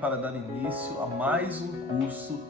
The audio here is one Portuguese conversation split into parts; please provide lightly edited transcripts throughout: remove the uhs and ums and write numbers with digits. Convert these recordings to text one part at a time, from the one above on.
para dar início a mais um curso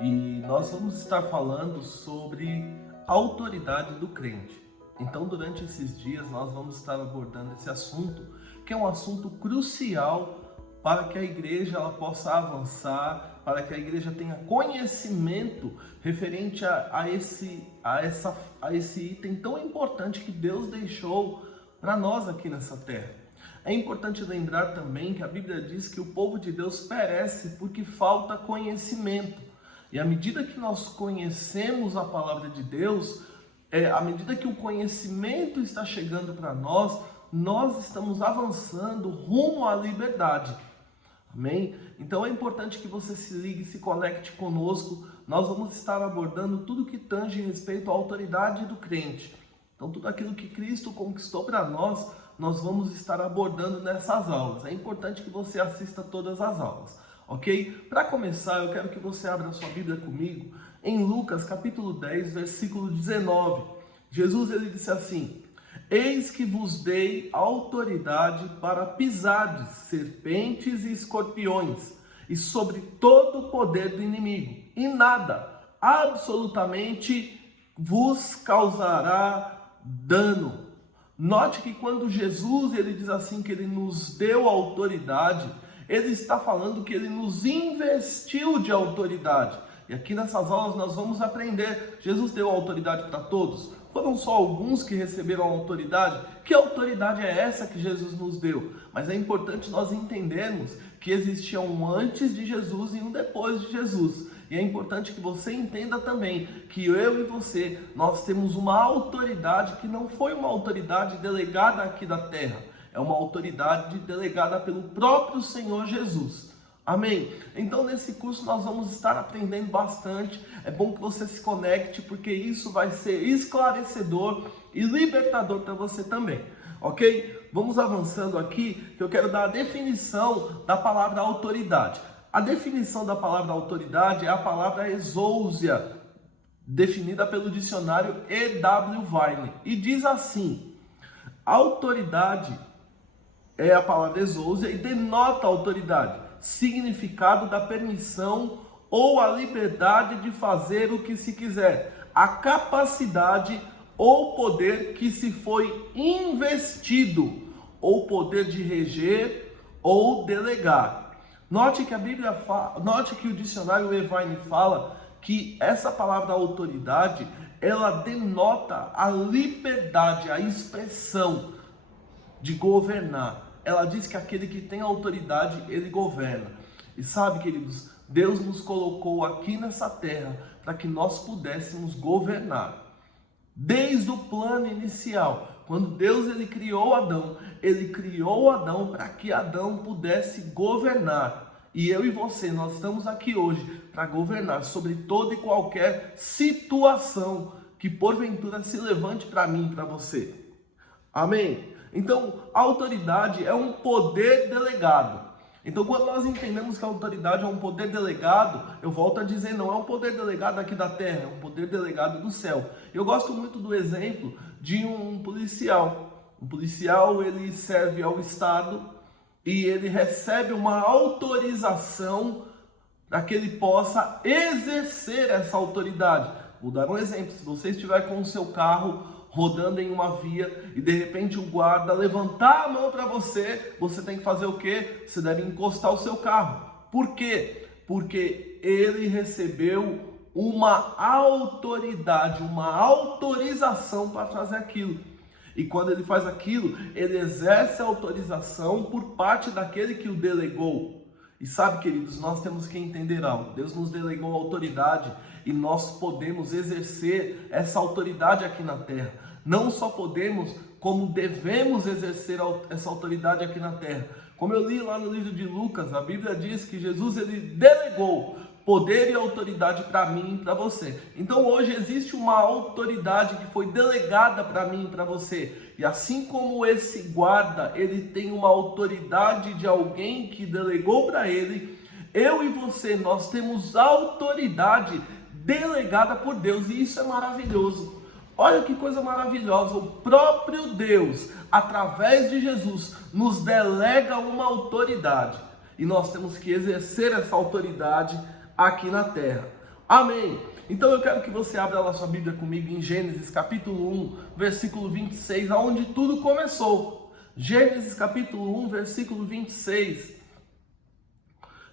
e nós vamos estar falando sobre a autoridade do crente. Então, durante esses dias, nós vamos estar abordando esse assunto, que é um assunto crucial para que a igreja ela possa avançar, para que a igreja tenha conhecimento referente a esse item tão importante que Deus deixou para nós aqui nessa terra. É importante lembrar também que a Bíblia diz que o povo de Deus perece porque falta conhecimento. E à medida que nós conhecemos a palavra de Deus, à medida que o conhecimento está chegando para nós, nós estamos avançando rumo à liberdade. Amém? Então é importante que você se ligue, se conecte conosco. Nós vamos estar abordando tudo que tange respeito à autoridade do crente. Então tudo aquilo que Cristo conquistou para nós vamos estar abordando nessas aulas. É importante que você assista todas as aulas, ok? Para começar, eu quero que você abra a sua Bíblia comigo em Lucas capítulo 10, versículo 19. Jesus ele disse assim: eis que vos dei autoridade para pisardes serpentes e escorpiões, e sobre todo o poder do inimigo, e nada, absolutamente, vos causará dano. Note que quando Jesus ele diz assim que ele nos deu autoridade, ele está falando que ele nos investiu de autoridade. E aqui nessas aulas nós vamos aprender, Jesus deu autoridade para todos? Foram só alguns que receberam a autoridade? Que autoridade é essa que Jesus nos deu? Mas é importante nós entendermos que existia um antes de Jesus e um depois de Jesus. E é importante que você entenda também que eu e você, nós temos uma autoridade que não foi uma autoridade delegada aqui da terra. É uma autoridade delegada pelo próprio Senhor Jesus. Amém? Então nesse curso nós vamos estar aprendendo bastante. É bom que você se conecte, porque isso vai ser esclarecedor e libertador para você também. Ok? Vamos avançando aqui, que eu quero dar a definição da palavra autoridade. A definição da palavra autoridade é a palavra exousia, definida pelo dicionário E.W. Vine. E diz assim: autoridade é a palavra exousia e denota autoridade, significado da permissão ou a liberdade de fazer o que se quiser, a capacidade ou poder que se foi investido, ou poder de reger ou delegar. Note que a Bíblia note que o dicionário Evine fala que essa palavra autoridade, ela denota a liberdade, a expressão de governar. Ela diz que aquele que tem autoridade, ele governa. E sabe, queridos, Deus nos colocou aqui nessa terra para que nós pudéssemos governar. Desde o plano inicial, quando Deus ele criou Adão para que Adão pudesse governar. E eu e você, nós estamos aqui hoje para governar sobre toda e qualquer situação que porventura se levante para mim e para você. Amém? Então, a autoridade é um poder delegado. Então, quando nós entendemos que a autoridade é um poder delegado, eu volto a dizer, não é um poder delegado aqui da terra, é um poder delegado do céu. Eu gosto muito do exemplo de um policial. Um policial, ele serve ao Estado e ele recebe uma autorização para que ele possa exercer essa autoridade. Vou dar um exemplo: se você estiver com o seu carro rodando em uma via e de repente o guarda levantar a mão para você, você tem que fazer o quê? Você deve encostar o seu carro. Por quê? Porque ele recebeu uma autoridade, uma autorização para fazer aquilo. E quando ele faz aquilo, ele exerce a autorização por parte daquele que o delegou. E sabe, queridos, nós temos que entender algo. Deus nos delegou autoridade e nós podemos exercer essa autoridade aqui na terra. Não só podemos, como devemos exercer essa autoridade aqui na terra. Como eu li lá no livro de Lucas, a Bíblia diz que Jesus ele delegou poder e autoridade para mim e para você. Então hoje existe uma autoridade que foi delegada para mim e para você. E assim como esse guarda, ele tem uma autoridade de alguém que delegou para ele, eu e você, nós temos autoridade delegada por Deus, e isso é maravilhoso. Olha que coisa maravilhosa, o próprio Deus, através de Jesus, nos delega uma autoridade. e nós temos que exercer essa autoridade aqui na terra. Amém? Então eu quero que você abra lá sua Bíblia comigo em Gênesis capítulo 1, versículo 26, aonde tudo começou. Gênesis capítulo 1, versículo 26.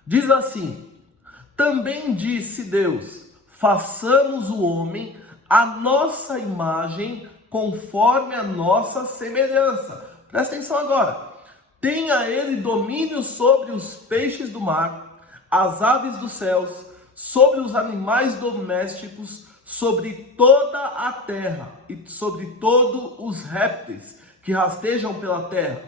Diz assim: também disse Deus, façamos o homem à nossa imagem, conforme a nossa semelhança. Presta atenção agora. Tenha ele domínio sobre os peixes do mar, as aves dos céus, sobre os animais domésticos, sobre toda a terra e sobre todos os répteis que rastejam pela terra.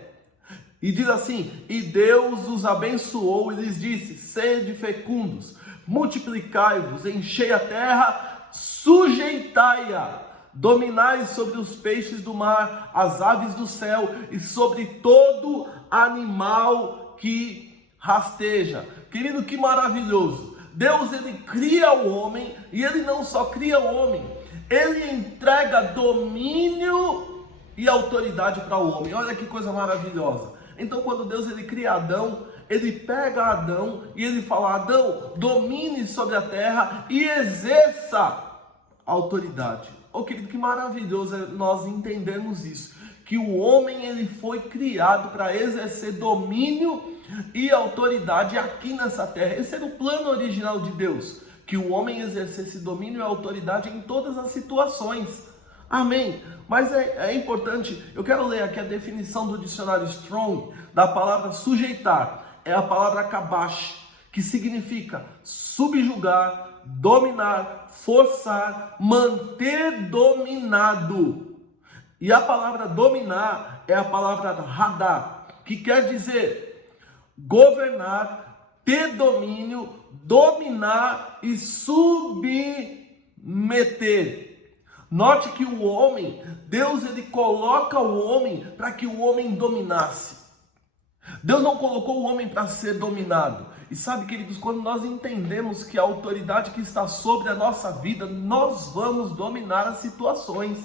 E diz assim: e Deus os abençoou e lhes disse: sede fecundos, multiplicai-vos, enchei a terra, sujeitai-a, dominai sobre os peixes do mar, as aves do céu e sobre todo animal que rasteja. Querido, que maravilhoso! Deus, ele cria o homem, e ele não só cria o homem, ele entrega domínio e autoridade para o homem. Olha que coisa maravilhosa. Então, quando Deus ele cria Adão, ele pega Adão e ele fala: Adão, domine sobre a terra e exerça a autoridade. Oh, querido, que maravilhoso é nós entendermos isso, que o homem ele foi criado para exercer domínio e autoridade aqui nessa terra. Esse era o plano original de Deus, que o homem exercesse domínio e autoridade em todas as situações. Amém? Mas é importante, eu quero ler aqui a definição do dicionário Strong da palavra sujeitar. É a palavra kabash, que significa subjugar, dominar, forçar, manter dominado. E a palavra dominar é a palavra radar, que quer dizer governar, ter domínio, dominar e submeter. Note que o homem, Deus ele coloca o homem para que o homem dominasse. Deus não colocou o homem para ser dominado. E sabe, queridos, quando nós entendemos que a autoridade que está sobre a nossa vida, nós vamos dominar as situações.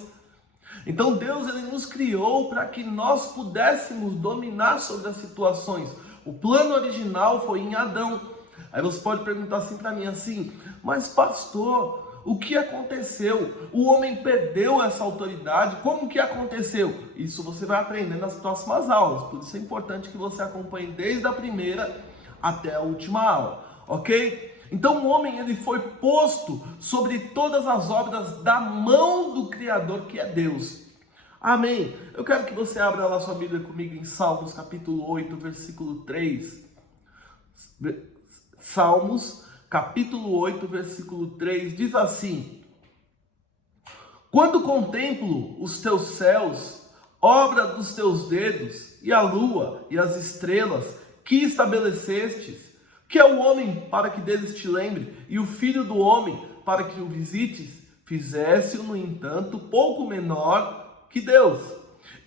Então Deus ele nos criou para que nós pudéssemos dominar sobre as situações. O plano original foi em Adão. Aí você pode perguntar assim para mim assim: mas pastor, o que aconteceu? O homem perdeu essa autoridade? Como que aconteceu? Isso você vai aprender nas próximas aulas. Por isso é importante que você acompanhe desde a primeira até a última aula, ok? Então o homem ele foi posto sobre todas as obras da mão do Criador, que é Deus. Amém? Eu quero que você abra lá sua Bíblia comigo em Salmos capítulo 8, versículo 3. Salmos capítulo 8, versículo 3, diz assim: quando contemplo os teus céus, obra dos teus dedos, e a lua e as estrelas que estabelecestes, que é o homem para que deles te lembre, e o filho do homem para que o visites, fizesse-o, no entanto, pouco menor que Deus,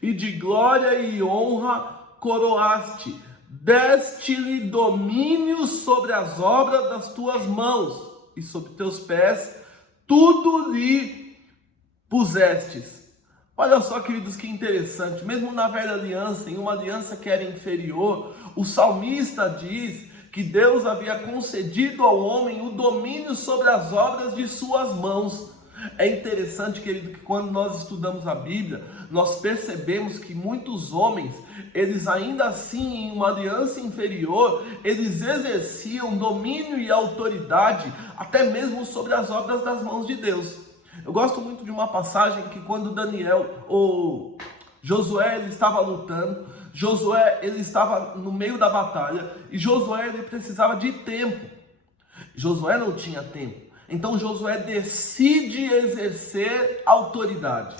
e de glória e honra coroaste, deste-lhe domínio sobre as obras das tuas mãos, e sobre teus pés tudo lhe pusestes. Olha só, queridos, que interessante. Mesmo na velha aliança, em uma aliança que era inferior, o salmista diz que Deus havia concedido ao homem o domínio sobre as obras de suas mãos. É interessante, querido, que quando nós estudamos a Bíblia, nós percebemos que muitos homens, eles ainda assim, em uma aliança inferior, eles exerciam domínio e autoridade, até mesmo sobre as obras das mãos de Deus. Eu gosto muito de uma passagem que quando Josué ele estava lutando, Josué ele estava no meio da batalha, e Josué ele precisava de tempo. Josué não tinha tempo. Então Josué decide exercer autoridade.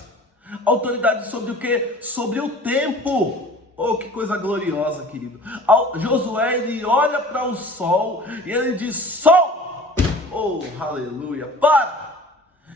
Autoridade sobre o quê? Sobre o tempo. Oh, que coisa gloriosa, querido. Josué, ele olha para o sol e ele diz: sol! Oh, aleluia, para!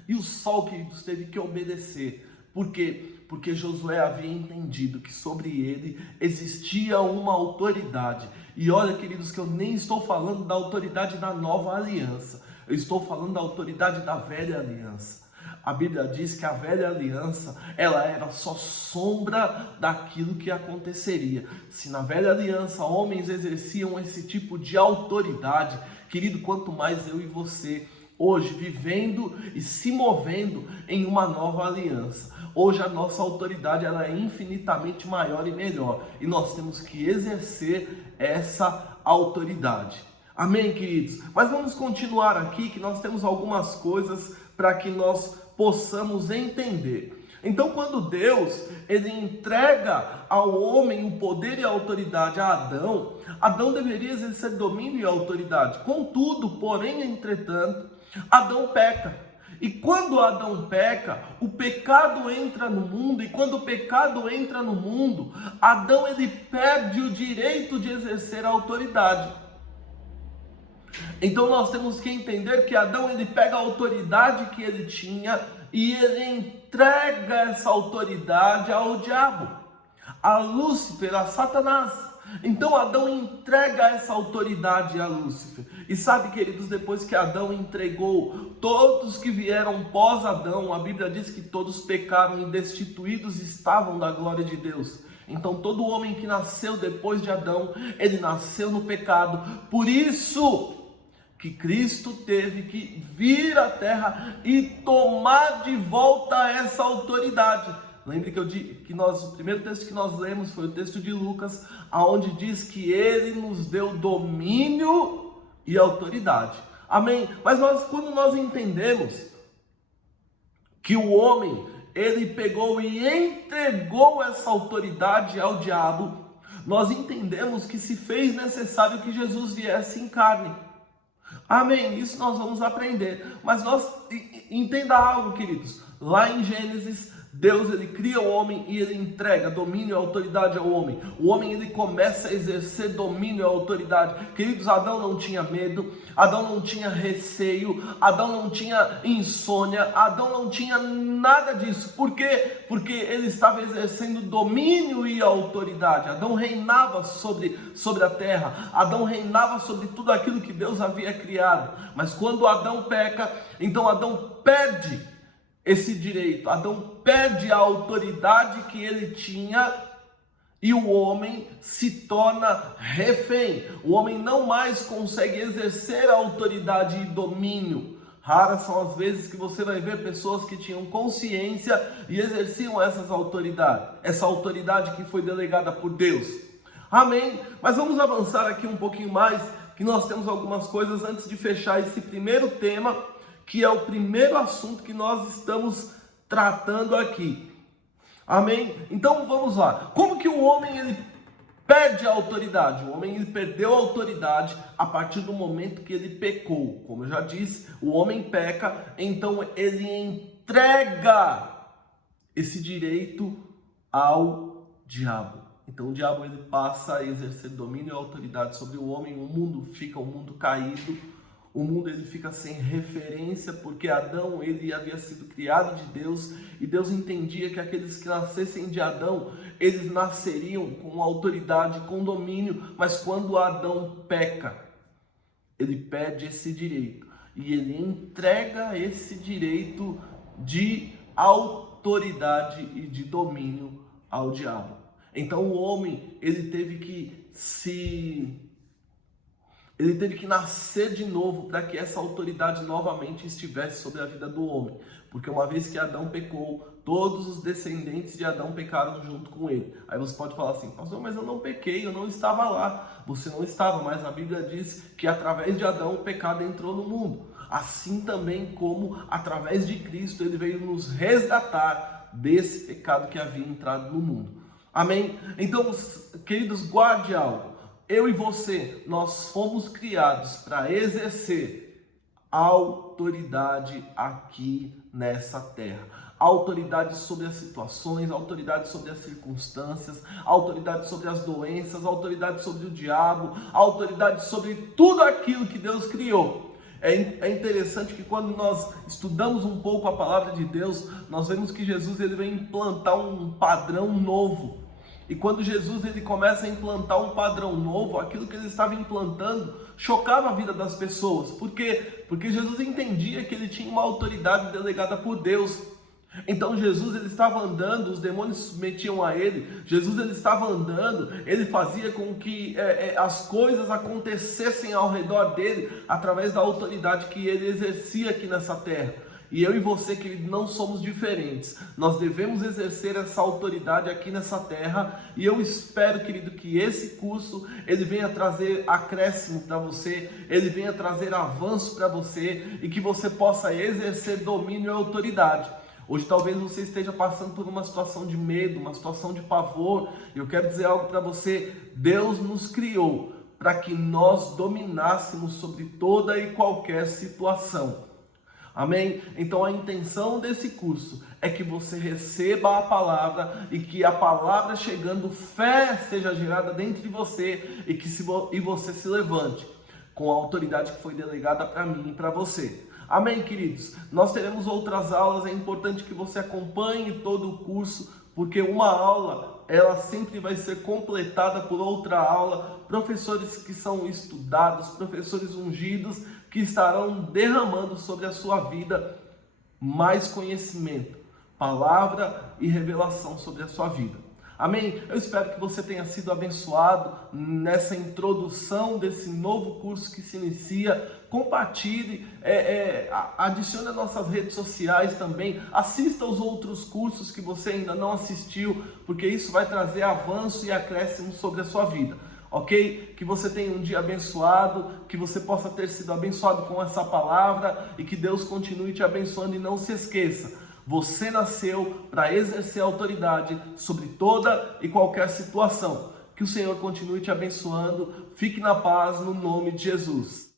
E o sol, queridos, teve que obedecer. Por quê? Porque Josué havia entendido que sobre ele existia uma autoridade. E olha, queridos, que eu nem estou falando da autoridade da nova aliança. Eu estou falando da autoridade da velha aliança. A Bíblia diz que a velha aliança, ela era só sombra daquilo que aconteceria. Se na velha aliança homens exerciam esse tipo de autoridade, querido, quanto mais eu e você, hoje vivendo e se movendo em uma nova aliança. Hoje a nossa autoridade ela é infinitamente maior e melhor, e nós temos que exercer essa autoridade. Amém, queridos? Mas vamos continuar aqui, que nós temos algumas coisas para que nós possamos entender. Então, quando Deus ele entrega ao homem o poder e a autoridade a Adão, Adão deveria exercer domínio e autoridade. Contudo, porém, entretanto, Adão peca. E quando Adão peca, o pecado entra no mundo, e quando o pecado entra no mundo, Adão ele perde o direito de exercer a autoridade. Então nós temos que entender que Adão ele pega a autoridade que ele tinha e ele entrega essa autoridade ao diabo, a Lúcifer, a Satanás. Então Adão entrega essa autoridade a Lúcifer. E sabe, queridos, depois que Adão entregou, todos que vieram pós Adão, a Bíblia diz que todos pecaram e destituídos estavam da glória de Deus. Então todo homem que nasceu depois de Adão, ele nasceu no pecado. Por isso que Cristo teve que vir à terra e tomar de volta essa autoridade. Lembre que o primeiro texto que nós lemos foi o texto de Lucas, onde diz que ele nos deu domínio e autoridade. Amém? Mas quando nós entendemos que o homem, ele pegou e entregou essa autoridade ao diabo, nós entendemos que se fez necessário que Jesus viesse em carne. Amém? Isso nós vamos aprender. Mas entenda algo, queridos. Lá em Gênesis, Deus ele cria o homem e ele entrega domínio e autoridade ao homem. O homem ele começa a exercer domínio e autoridade. Queridos, Adão não tinha medo, Adão não tinha receio, Adão não tinha insônia, Adão não tinha nada disso. Por quê? Porque ele estava exercendo domínio e autoridade. Adão reinava sobre a terra, Adão reinava sobre tudo aquilo que Deus havia criado. Mas quando Adão peca, então Adão perde esse direito, Adão perde a autoridade que ele tinha e o homem se torna refém. O homem não mais consegue exercer a autoridade e domínio. Raras são as vezes que você vai ver pessoas que tinham consciência e exerciam essa autoridade que foi delegada por Deus. Amém? Mas vamos avançar aqui um pouquinho mais, que nós temos algumas coisas antes de fechar esse primeiro tema, que é o primeiro assunto que nós estamos tratando aqui. Amém? Então vamos lá. Como que o homem ele perde a autoridade? O homem ele perdeu a autoridade a partir do momento que ele pecou. Como eu já disse, o homem peca, então ele entrega esse direito ao diabo. Então o diabo ele passa a exercer domínio e autoridade sobre o homem, o mundo fica um mundo caído. O mundo ele fica sem referência, porque Adão ele havia sido criado de Deus, e Deus entendia que aqueles que nascessem de Adão, eles nasceriam com autoridade, com domínio, mas quando Adão peca, ele perde esse direito, e ele entrega esse direito de autoridade e de domínio ao diabo. Então o homem ele teve que nascer de novo para que essa autoridade novamente estivesse sobre a vida do homem. Porque uma vez que Adão pecou, todos os descendentes de Adão pecaram junto com ele. Aí você pode falar assim, pastor, mas eu não pequei, eu não estava lá. Você não estava, mas a Bíblia diz que através de Adão o pecado entrou no mundo. Assim também como através de Cristo ele veio nos resgatar desse pecado que havia entrado no mundo. Amém? Então, queridos, guarde algo. Eu e você, nós fomos criados para exercer autoridade aqui nessa terra. Autoridade sobre as situações, autoridade sobre as circunstâncias, autoridade sobre as doenças, autoridade sobre o diabo, autoridade sobre tudo aquilo que Deus criou. É interessante que quando nós estudamos um pouco a palavra de Deus, nós vemos que Jesus ele vem implantar um padrão novo. E quando Jesus ele começa a implantar um padrão novo, aquilo que ele estava implantando chocava a vida das pessoas. Por quê? Porque Jesus entendia que ele tinha uma autoridade delegada por Deus. Então Jesus ele estava andando, os demônios se submetiam a ele, Jesus ele estava andando, ele fazia com que as coisas acontecessem ao redor dele, através da autoridade que ele exercia aqui nessa terra. E eu e você, querido, não somos diferentes. Nós devemos exercer essa autoridade aqui nessa terra. E eu espero, querido, que esse curso ele venha trazer acréscimo para você, ele venha trazer avanço para você e que você possa exercer domínio e autoridade. Hoje talvez você esteja passando por uma situação de medo, uma situação de pavor. Eu quero dizer algo para você. Deus nos criou para que nós dominássemos sobre toda e qualquer situação. Amém? Então a intenção desse curso é que você receba a palavra e que a palavra chegando, fé seja gerada dentro de você e você se levante com a autoridade que foi delegada para mim e para você. Amém, queridos? Nós teremos outras aulas, é importante que você acompanhe todo o curso, porque uma aula, ela sempre vai ser completada por outra aula, professores que são estudados, professores ungidos, que estarão derramando sobre a sua vida mais conhecimento, palavra e revelação sobre a sua vida. Amém? Eu espero que você tenha sido abençoado nessa introdução desse novo curso que se inicia. Compartilhe, adicione as nossas redes sociais também, assista aos outros cursos que você ainda não assistiu, porque isso vai trazer avanço e acréscimo sobre a sua vida. Ok? Que você tenha um dia abençoado, que você possa ter sido abençoado com essa palavra e que Deus continue te abençoando. E não se esqueça, você nasceu para exercer autoridade sobre toda e qualquer situação. Que o Senhor continue te abençoando. Fique na paz no nome de Jesus.